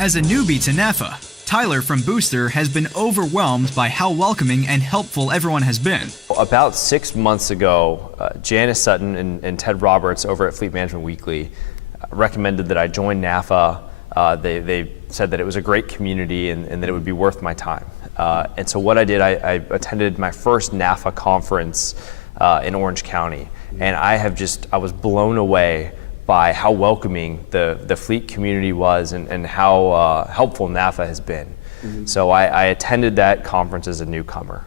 As a newbie to NAFA, Tyler from Booster has been overwhelmed by how welcoming and helpful everyone has been. About 6 months ago, Janice Sutton and Ted Roberts over at Fleet Management Weekly recommended that I join NAFA. They said that it was a great community and that it would be worth my time. And so what I did, I attended my first NAFA conference in Orange County, and I was blown away by how welcoming the fleet community was and how helpful NAFA has been. So I attended that conference as a newcomer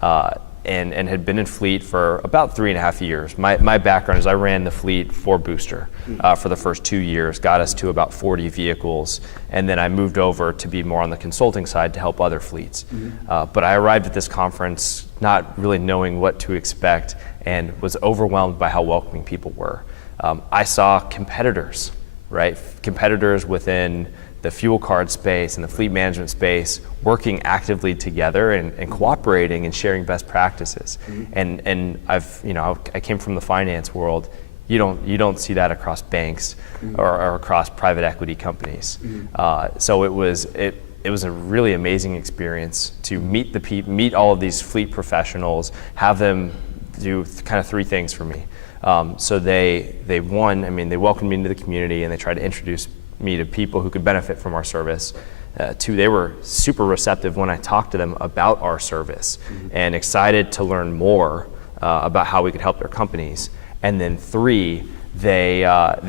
and had been in fleet for about 3.5 years. My background is I ran the fleet for Booster for the first 2 years, got us to about 40 vehicles, and then I moved over to be more on the consulting side to help other fleets. But I arrived at this conference not really knowing what to expect and was overwhelmed by how welcoming people were. I saw competitors, right? Competitors within the fuel card space and the fleet management space working actively together and cooperating and sharing best practices. And I came from the finance world. You don't see that across banks or across private equity companies. So it was a really amazing experience to meet all of these fleet professionals, have them do kind of 3 things for me. So they welcomed me into the community and they tried to introduce me to people who could benefit from our service. 2, they were super receptive when I talked to them about our service and excited to learn more about how we could help their companies. And then 3, they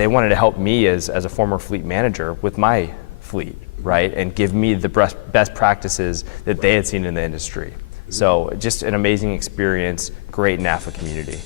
wanted to help me as a former fleet manager with my fleet, right? And give me the best practices that they had seen in the industry. So just an amazing experience, great NAFA community.